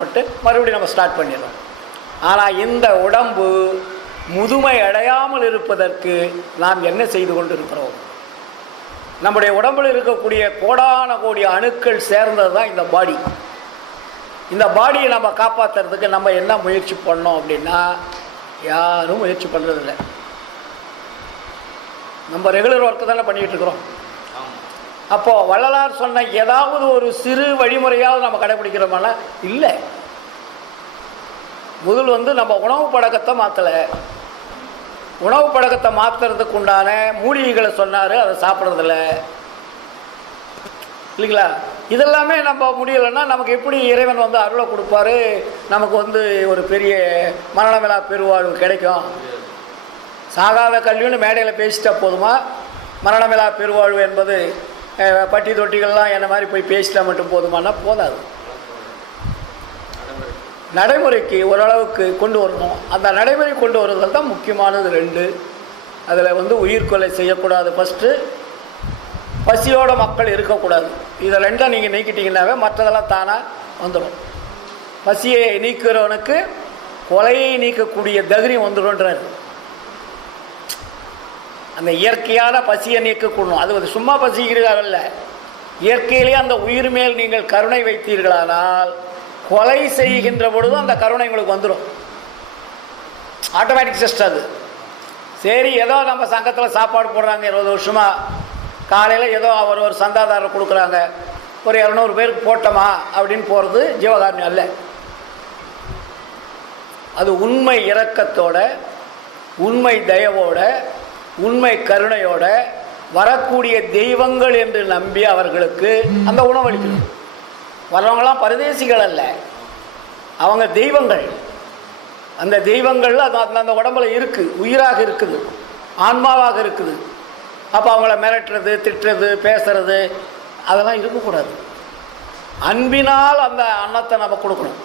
மறுபடியும் நம்ம ஸ்டார்ட் பண்ணிடலாம். ஆனால் இந்த உடம்பு முதுமை அடையாமல் இருப்பதற்கு நாம் என்ன செய்து கொண்டு இருக்கிறோம்? நம்முடைய உடம்பில் இருக்கக்கூடிய கோடான கோடி அணுக்கள் சேர்ந்தது தான் இந்த பாடி. இந்த பாடியை நம்ம காப்பாற்றுறதுக்கு நம்ம என்ன முயற்சி பண்ணோம் அப்படின்னா, யாரும் முயற்சி பண்ணுறதில்ல. நம்ம ரெகுலர் ஒர்க்கு தானே பண்ணிகிட்டு இருக்கிறோம். அப்போது வள்ளலார் சொன்ன ஏதாவது ஒரு சிறு வழிமுறையாவது நம்ம கடைபிடிக்கிறோம்னா இல்லை. முதல் நம்ம உணவு பழக்கத்தை மாற்றலை. உணவு பழக்கத்தை மாற்றுறதுக்கு உண்டான மூலிகைகளை சொன்னார், அதை சாப்பிட்றதில்ல இல்லைங்களா? இதெல்லாமே நம்ம முடியலைன்னா நமக்கு எப்படி இறைவன் அருளை கொடுப்பாரு? நமக்கு ஒரு பெரிய மரணமில்லா பெருவாழ்வு கிடைக்கும்? சாகாத கல்வின்னு மேடையில் பேசிட்டா போதுமா? மரணமில்லா பெருவாழ்வு என்பது பட்டி தொட்டிகள்லாம் என்ன மாதிரி போய் பேசிட்டா மட்டும் போதுமானா போதாது. நடைமுறைக்கு ஓரளவுக்கு கொண்டு வரணும். அந்த நடைமுறை கொண்டு வருவதில் தான் முக்கியமானது ரெண்டு. அதில் உயிர்கொலை செய்யக்கூடாது. ஃபஸ்ட்டு பசியோட மக்கள் இருக்கக்கூடாது. இதை ரெண்டும் நீங்கள் நீக்கிட்டீங்கன்னாவே மற்றதெல்லாம் தானாக வந்துடும். பசியை நீக்கிறவனுக்கு கொலையை நீக்கக்கூடிய தைரியம் வந்துடும்ன்றார். அந்த இயற்கையான பசியை நீக்கக்கூடணும். அது சும்மா பசிக்கிறீர்கள, இயற்கையிலேயே அந்த உயிர் மேல் நீங்கள் கருணை வைத்தீர்களானால் கொலை செய்கின்ற பொழுதும் அந்த கருணை உங்களுக்கு வந்துடும். ஆட்டோமேட்டிக் சிஸ்டம் அது. சரி, ஏதோ நம்ம சங்கத்தில் சாப்பாடு போடுறாங்க 20 வருஷமாக, காலையில் ஏதோ ஒரு சந்தாதாரர் கொடுக்குறாங்க, ஒரு 200 பேருக்கு போட்டோமா அப்படின்னு போகிறது ஜீவகாருண்யம் அல்ல. அது உண்மை இரக்கத்தோட, உண்மை தயவோட, உண்மை கருணையோட வரக்கூடிய தெய்வங்கள் என்று நம்பி அவர்களுக்கு அந்த உணவளிக்கணும். வர்றவங்களாம் பரதேசிகள் அல்ல, அவங்க தெய்வங்கள். அந்த தெய்வங்கள் அந்த உடம்புல இருக்குது, உயிராக இருக்குது, ஆன்மாவாக இருக்குது. அப்போ அவங்கள மிரட்டுறது, திட்டுறது, பேசுறது அதெல்லாம் இருக்கக்கூடாது. அன்பினால் அந்த அன்னத்தை நம்ம கொடுக்கணும்.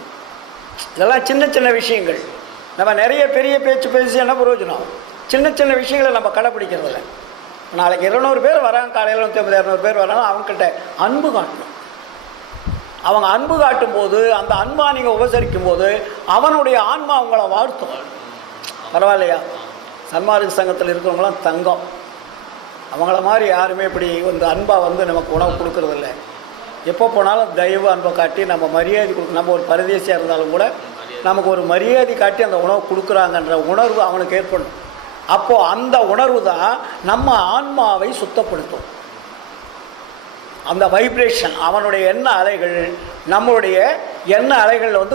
இதெல்லாம் சின்ன சின்ன விஷயங்கள். நம்ம நிறைய பெரிய பேச்சு பேசி என்ன பிரயோஜனம்? சின்ன சின்ன விஷயங்களை நம்ம கடைப்பிடிக்கிறதில்ல. நாளைக்கு 200 பேர் வராங்க, காலையில் 150-200 பேர் வராங்க, அவங்ககிட்ட அன்பு காட்டணும். அவங்க அன்பு காட்டும் போது, அந்த அன்பா நீங்கள் உபசரிக்கும் போது அவனுடைய ஆன்மா அவங்கள வாழ்த்தும். பரவாயில்லையா? சன்மார்க்க சங்கத்தில் இருக்கிறவங்களாம் தங்கம். அவங்கள மாதிரி யாருமே இப்படி அன்பாக நமக்கு உணவு கொடுக்கறதில்ல. எப்போ போனாலும் தயவு அன்பை காட்டி நம்ம மரியாதை கொடுக்க. நம்ம ஒரு பரதேசியாக இருந்தாலும் கூட நமக்கு ஒரு மரியாதை காட்டி அந்த உணவு கொடுக்குறாங்கன்ற உணர்வு அவனுக்கு ஏற்படும். அப்போது அந்த உணர்வு தான் நம்ம ஆன்மாவை சுத்தப்படுத்தும். அந்த வைப்ரேஷன், அவனுடைய எண்ண அலைகள் நம்மளுடைய எண்ண அலைகள்